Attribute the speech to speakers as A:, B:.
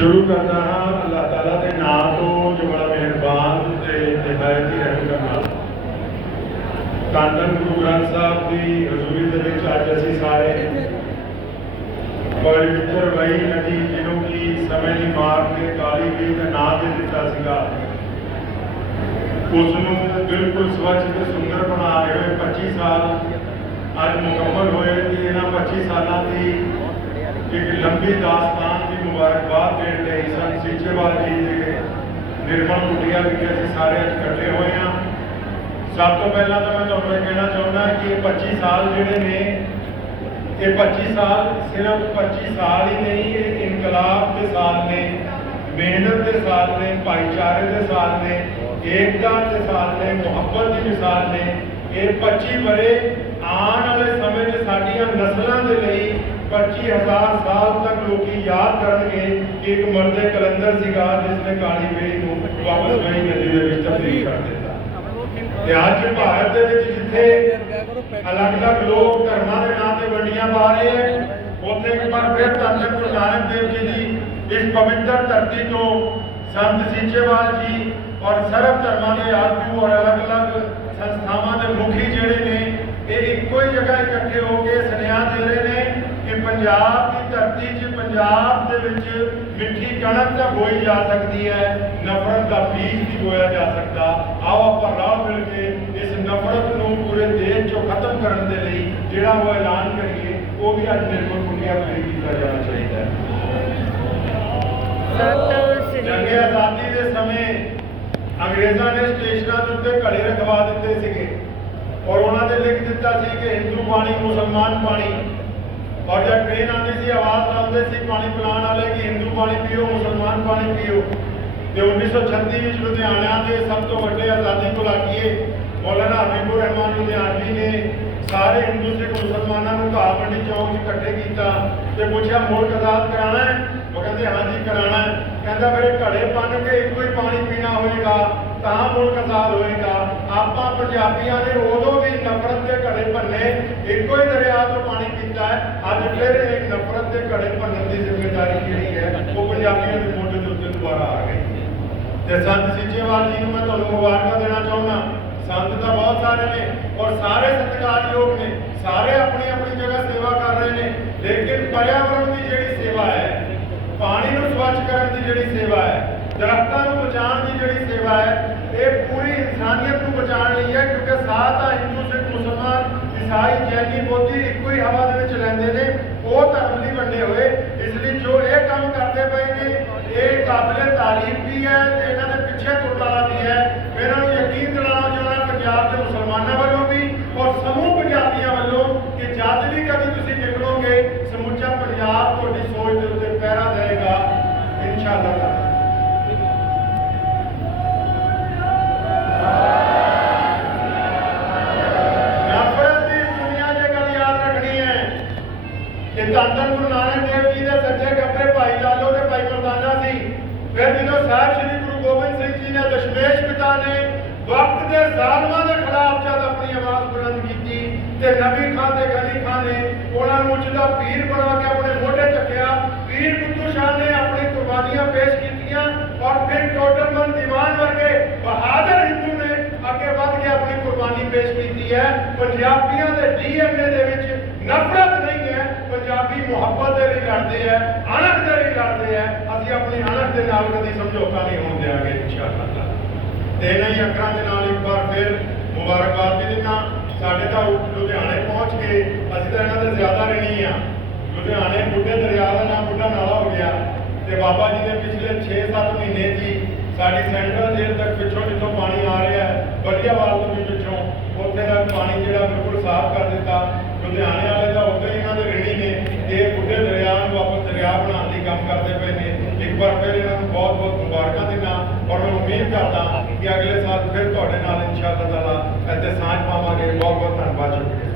A: ਸ਼ੁਰੂ ਕਰਦਾ ਹਾਂ। ਅੱਲਾਹ ਤਾਲਾ ਦੇ ਨਾਮ ਤੋਂ ਜੋ ਬੜਾ ਮਿਹਰਬਾਨ ਤੇ ਨਿਹਾਇਤ ਹੀ ਰਹਿਮ ਕਰਨ ਵਾਲਾ ਗੁਰੂ ਗ੍ਰੰਥ ਸਾਹਿਬ ਦੀ ਹਜ਼ੂਰੀ ਦੇ ਵਿੱਚ ਅੱਜ ਅਸੀਂ ਸਾਰੇ ਪਵਿੱਤਰ ਵਈ ਨਦੀ ਜਿਹਨੂੰ ਕਿ ਸਮੇਂ ਦੀ ਮਾਰ ਤੇ ਕਾਲੀ ਵੀ ਦਾ ਨਾਮ ਦੇ ਦਿੱਤਾ ਸੀਗਾ। ਉਸ ਨੂੰ ਬਿਲਕੁਲ ਸਵੱਛ ਤੇ ਸੁੰਦਰ ਬਣਾ ਰਹੇ ਹੋਏ 25 ਸਾਲ ਅੱਜ ਮੁਕੰਮਲ ਹੋਏ ਤੇ ਇਹਨਾਂ 25 ਸਾਲਾਂ ਦੀ ਇੱਕ ਲੰਬੀ ਦਾਸਤਾਨ ਮੁਬਾਰਕਬਾਦ ਦੇਣ ਲਈ ਸਨ ਸੀਚੇਵਾਲ ਜੀ ਦੇ ਨਿਰਮਲ ਕੁਟੀਆ ਵਿਖੇ ਅਸੀਂ ਸਾਰੇ ਅੱਜ ਇਕੱਠੇ ਹੋਏ ਹਾਂ। ਸਭ ਤੋਂ ਪਹਿਲਾਂ ਤਾਂ ਮੈਂ ਤੁਹਾਨੂੰ ਇਹ ਕਹਿਣਾ ਚਾਹੁੰਦਾ ਕਿ ਇਹ 25 ਸਾਲ ਜਿਹੜੇ ਨੇ, ਇਹ 25 ਸਾਲ ਸਿਰਫ 25 ਸਾਲ ਹੀ ਨਹੀਂ, ਇਹ ਇਨਕਲਾਬ ਦੇ ਸਾਲ ਨੇ। ਮਿਹਨਤ ਦੇ ਸਾਲ ਨੇ, ਭਾਈਚਾਰੇ ਦੇ ਸਾਲ ਨੇ, ਏਕਤਾ ਦੇ ਸਾਲ ਨੇ, ਮੁਹੱਬਤ ਦੀ ਮਿਸਾਲ ਨੇ, ਇਹ 25 ਬਰੇ ਆਉਣ ਵਾਲੇ ਸਮੇਂ 'ਚ ਸਾਡੀਆਂ ਨਸਲਾਂ ਦੇ ਲਈ 25000 ਸਾਲ ਤੱਕ ਲੋਕੀ ਯਾਦ ਕਰਨਗੇ ਕਿ ਇੱਕ ਮਰਦੇ ਕਲੰਦਰ ਸੀਗਾ, ਜਿਸ ਨੇ ਕਾਲੀ ਵੇਈ ਨੂੰ ਵਾਪਸ ਵਹੀ ਨਦੀ ਦੇ ਵਿੱਚ ਤਬਦੀਲ ਕਰ ਦਿੱਤਾ। ਤੇ ਅੱਜ ਭਾਰਤ ਦੇ ਵਿੱਚ ਜਿੱਥੇ ਅਲੱਗ-ਅਲੱਗ ਲੋਕ ਧਰਮਾਂ ਦੇ ਨਾਂ ਤੇ ਵੰਡੀਆਂ ਪਾ ਰਹੇ ਹੈ ਉੱਥੇ ਇੱਕ ਵਾਰ ਫਿਰ ਧੰਨ ਗੁਰੂ ਨਾਨਕ ਦੇਵ ਜੀ ਦੀ ਇਸ ਪਵਿੱਤਰ ਧਰਤੀ ਤੋਂ ਸੰਤ ਸੀਚੇਵਾਲ ਜੀ ਔਰ ਸਰਬ ਧਰਮਾਂ ਦੇ ਆਗੂ ਔਰ ਅਲੱਗ-ਅਲੱਗ ਸੰਸਥਾਵਾਂ ਦੇ ਮੁਖੀ ਜਿਹੜੇ ਨੇ, ਇਹ ਇੱਕੋ ਹੀ ਜਗ੍ਹਾ ਇਕੱਠੇ ਹੋ ਕੇ ਸੁਨੇਹਾ ਦੇ ਰਹੇ ਨੇ ਕਿ ਪੰਜਾਬ ਦੀ ਧਰਤੀ 'ਚ, ਪੰਜਾਬ ਦੇ ਵਿੱਚ ਮਿੱਠੀ ਕਣਕ ਤਾਂ ਬੋਈ ਜਾ ਸਕਦੀ ਹੈ, ਨਫ਼ਰਤ ਦਾ ਬੀਜ ਨਹੀਂ ਬੋਇਆ ਜਾ ਸਕਦਾ। ਆਓ ਆਪਾਂ ਰਾਹ ਮਿਲ ਕੇ ਇਸ ਨਫ਼ਰਤ ਨੂੰ ਪੂਰੇ ਦੇਸ਼ 'ਚੋਂ ਖਤਮ ਕਰਨ ਦੇ ਲਈ ਜਿਹੜਾ ਉਹ ਐਲਾਨ ਕਰੀਏ। ਉਹ ਵੀ ਅੱਜ ਨਿਰਮਲ ਕੁੰਡੀਆਂ ਵਿੱਚ ਕੀਤਾ ਜਾਣਾ ਚਾਹੀਦਾ ਹੈ। ਜੰਗੇ ਆਜ਼ਾਦੀ ਦੇ ਸਮੇਂ ਅੰਗਰੇਜ਼ਾਂ ਨੇ ਸਟੇਸ਼ਨਾਂ ਦੇ ਉੱਤੇ ਘੜੇ ਰਖਵਾ ਦਿੱਤੇ ਸੀਗੇ ਔਰ ਉਹਨਾਂ ਨੇ ਲਿਖ ਦਿੱਤਾ ਸੀ ਕਿ ਹਿੰਦੂ ਪਾਣੀ ਮੁਸਲਮਾਨ ਪਾਣੀ। ਔਰ ਜਦ ਟ੍ਰੇਨ ਆਉਂਦੀ ਸੀ ਆਵਾਜ਼ ਲਾਉਂਦੇ ਸੀ ਪਾਣੀ ਪਿਲਾਉਣ ਵਾਲੇ ਕਿ ਹਿੰਦੂ ਪਾਣੀ ਪੀਓ ਮੁਸਲਮਾਨ ਪਾਣੀ ਪੀਓ। ਤੇ 1936 ਵਿੱਚ ਲੁਧਿਆਣਾ ਦੇ ਸਭ ਤੋਂ ਵੱਡੇ ਆਜ਼ਾਦੀ ਘੁਲਾਟੀਏ ਮੌਲਾਨਾ ਹਬੀਬੁਰ ਰਹਿਮਾਨ ਲੁਧਿਆਣਵੀ ਨੇ ਸਾਰੇ ਹਿੰਦੂ ਸਿੱਖ ਮੁਸਲਮਾਨਾਂ ਨੂੰ ਘਾਹ ਮੰਡੀ ਚੌਕ 'ਚ ਇਕੱਠੇ ਕੀਤਾ ਤੇ ਪੁੱਛਿਆ ਮੁਲਕ ਆਜ਼ਾਦ ਕਰਾਉਣਾ ਹੈ? ਉਹ ਕਹਿੰਦੇ ਹਾਂਜੀ ਕਰਾਉਣਾ ਹੈ। ਕਹਿੰਦਾ, ਫਿਰ ਘੜੇ ਬੰਨ ਕੇ ਇੱਕੋ ਹੀ ਪਾਣੀ ਪੀਣਾ ਹੋਏਗਾ, ਤਾਂ ਮੁਲਕ ਆਜ਼ਾਦ ਹੋਏਗਾ। ਆਪਾਂ ਪੰਜਾਬੀਆਂ ਨੇ ਉਦੋਂ ਵੀ ਨਫ਼ਰਤ ਦੇ ਘੜੇ ਭੰਨੇ, ਇੱਕੋ ਹੀ ਦਰਿਆ ਤੋਂ ਪਾਣੀ ਪੀਤਾ ਹੈ। ਅੱਜ ਫਿਰ ਇਹ ਨਫ਼ਰਤ ਦੇ ਘੜੇ ਭੰਨਣ ਦੀ ਜ਼ਿੰਮੇਵਾਰੀ ਜਿਹੜੀ ਹੈ, ਉਹ ਪੰਜਾਬੀਆਂ ਦੇ ਮੋਢੇ ਦੇ ਉੱਤੇ ਦੁਬਾਰਾ ਆ ਗਈ ਤੇ ਸੰਤ ਸੀਚੇਵਾਲ ਜੀ ਨੂੰ ਮੈਂ ਤੁਹਾਨੂੰ ਮੁਬਾਰਕਾਂ ਦੇਣਾ ਚਾਹੁੰਦਾ। ਸੰਤ ਤਾਂ ਬਹੁਤ ਸਾਰੇ ਨੇ ਔਰ ਸਾਰੇ ਸਤਿਕਾਰਯੋਗ ਨੇ, ਸਾਰੇ ਆਪਣੀ ਆਪਣੀ ਜਗ੍ਹਾ ਸੇਵਾ ਕਰ ਰਹੇ ਨੇ, ਲੇਕਿਨ ਪਰਿਆਵਰਣ ਦੀ ਜਿਹੜੀ ਸੇਵਾ ਹੈ, ਪਾਣੀ ਨੂੰ ਸਵੱਛ ਕਰਨ ਦੀ ਜਿਹੜੀ ਸੇਵਾ ਹੈ, ਦਰਖਤਾਂ ਨੂੰ ਬਚਾਉਣ ਦੀ ਜਿਹੜੀ ਸੇਵਾ ਹੈ, ਇਹ ਪੂਰੀ ਇਨਸਾਨੀਅਤ ਨੂੰ ਬਚਾਉਣ ਲਈ ਹੈ, ਕਿਉਂਕਿ ਸਾਹ ਤਾਂ ਹਿੰਦੂ, ਸਿੱਖ, ਮੁਸਲਮਾਨ, ਈਸਾਈ, ਜੈਨੀ, ਬੋਧੀ ਇੱਕੋ ਹੀ ਹਵਾ ਦੇ ਵਿੱਚ ਲੈਂਦੇ ਨੇ ਉਹ ਧਰਮ ਨਹੀਂ ਵੰਡੇ ਹੋਏ ਇਸ ਲਈ ਜੋ ਇਹ ਕੰਮ ਕਰਦੇ ਪਏ ਨੇ ਇਹ ਕਾਬਲੇ ਤਾਰੀਫ ਵੀ ਹੈ ਤੇ ਇਹਨਾਂ ਦੇ ਪਿੱਛੇ ਤੁਰਨ ਵਾਲਾ ਵੀ ਹੈ ਮੈਂ ਇਹਨਾਂ ਨੂੰ ਯਕੀਨ ਦਿਲਾਉਣਾ ਚਾਹੁੰਦਾ ਪੰਜਾਬ ਦੇ ਮੁਸਲਮਾਨਾਂ ਵੱਲੋਂ ਵੀ ਔਰ ਸਮੂਹ ਪੰਜਾਬੀਆਂ ਵੱਲੋਂ ਕਿ ਜਦ ਵੀ ਕਦੀ ਤੁਸੀਂ ਨਿਕਲੋਗੇ ਸਮੁੱਚਾ ਪੰਜਾਬ ਤੁਹਾਡੀ ਸੋਚ ਦੇ ਉੱਤੇ ਪਹਿਰਾ ਦੇਗਾ ਇਨਸ਼ਾਅੱਲਾ। ਨਫ਼ਰਤ ਯਾਦ ਰੱਖਣੀ ਹੈ ਕਿ ਧੰਨ ਗੁਰੂ ਨਾਨਕ ਦੇਵ ਜੀ ਦੇ ਸੱਚੇ ਗੱਭੇ ਭਾਈ ਲਾਲੋ ਤੇ ਭਾਈ ਮਰਦਾਨਾ ਸੀ। ਫਿਰ ਜਦੋਂ ਸਾਹਿਬ ਸ੍ਰੀ ਗੁਰੂ ਗੋਬਿੰਦ ਸਿੰਘ ਜੀ ਨੇ ਦਸ਼ਮੇਸ਼ ਪਿਤਾ ਨੇ ਵਕਤ ਦੇ ਜ਼ਾਲਮਾਂ ਦੇ ਖਿਲਾਫ ਜਦ ਆਪਣੀ ਆਵਾਜ਼ ਬੁਲੰਦ ਕੀਤੀ ਤੇ ਨਬੀ ਖਾਨ ਤੇ ਗਨੀ ਖਾਨ ਨੇ ਉਹਨਾਂ ਨੂੰ ਉੱਚਦਾ ਪੀਰ ਬਣਾ ਕੇ ਆਪਣੇ ਮੋਢੇ ਚੱਕਿਆ, ਪੀਰ ਕੁੱਤੂ ਸ਼ਾਹ ਨੇ ਆਪਣੀ ਕੁਰਬਾਨੀਆਂ ਪੇਸ਼ ਕੀਤੀਆਂ ਔਰ ਫਿਰ ਟੋਟਲਮਨ ਦੀਵਾਨ ਵਰਗੇ ਬਹਾਦਰ ਹਿੰਦੂ ਨੇ ਅੱਗੇ ਵੱਧ ਕੇ ਆਪਣੀ ਕੁਰਬਾਨੀ ਪੇਸ਼ ਕੀਤੀ ਹੈ। ਪੰਜਾਬੀਆਂ ਦੇ ਡੀਐਨਏ ਦੇ ਵਿੱਚ ਨਫ਼ਰਤ ਨਹੀਂ ਹੈ। ਪੰਜਾਬੀ ਮੁਹੱਬਤ ਦੇ ਲਈ ਲੜਦੇ ਹੈ, ਅਣਖ ਦੇ ਲਈ ਲੜਦੇ ਹੈ। ਅਸੀਂ ਆਪਣੀ ਅਣਖ ਦੇ ਨਾਲ ਕਦੀ ਸਮਝੌਤਾ ਨਹੀਂ ਹੋਣ ਦੇਵਾਂਗੇ ਇਨਸ਼ਾਅੱਲਾ। ਤਾਲਾ ਤੇ ਇਹਨਾਂ ਹੀ ਦੇ ਨਾਲ ਇੱਕ ਵਾਰ ਫਿਰ ਮੁਬਾਰਕਬਾਦ ਵੀ ਦਿੰਦਾ ਸਾਡੇ ਤਾਂ ਲੁਧਿਆਣੇ ਪਹੁੰਚ ਕੇ ਅਸੀਂ ਤਾਂ ਇਹਨਾਂ ਦੇ ਜ਼ਿਆਦਾ ਰਹਿਣੀ ਆ। ਲੁਧਿਆਣੇ ਬੁੱਢੇ ਦਰਿਆ ਦਾ ਨਾਮ ਬੁੱਢਾ ਨਾਲਾ ਹੋ ਗਿਆ ਤੇ ਬਾਬਾ ਜੀ ਦੇ ਪਿਛਲੇ 6-7 ਮਹੀਨੇ ਜੀ ਸਾਡੀ ਸੈਂਟਰਲ ਜੇਲ੍ਹ ਤੱਕ ਪਿੱਛੋਂ ਜਿੱਥੋਂ ਪਾਣੀ ਆ ਰਿਹਾ ਹੈ, ਵਧੀਆ ਤੋਂ ਵੀ ਪਿੱਛੋਂ। ਉੱਥੇ ਦਾ ਪਾਣੀ ਜਿਹੜਾ ਬਿਲਕੁਲ ਸਾਫ਼ ਕਰ ਦਿੱਤਾ। ਲੁਧਿਆਣੇ ਵਾਲੇ ਤਾਂ ਉੱਥੇ ਇਹਨਾਂ ਦੇ ਰਣੀ ਨੇ। ਇਹ ਬੁੱਢੇ ਦਰਿਆ ਨੂੰ ਵਾਪਸ ਦਰਿਆ ਬਣਾਉਣ ਲਈ ਕੰਮ ਕਰਦੇ ਪਏ ਨੇ। ਇੱਕ ਵਾਰ ਫਿਰ ਇਹਨਾਂ ਨੂੰ ਬਹੁਤ ਬਹੁਤ ਮੁਬਾਰਕਾਂ ਦਿੰਦਾ ਔਰ ਮੈਂ ਉਮੀਦ ਕਰਦਾ ਕਿ ਅਗਲੇ ਸਾਲ ਫਿਰ ਤੁਹਾਡੇ ਨਾਲ ਇਨਸ਼ਾਅੱਲਾ ਤਾਲਾ ਇੱਥੇ ਸਾਂਝ ਪਾਵਾਂਗੇ। ਬਹੁਤ ਬਹੁਤ ਧੰਨਵਾਦ, ਸ਼ੁਕਰੀਆ।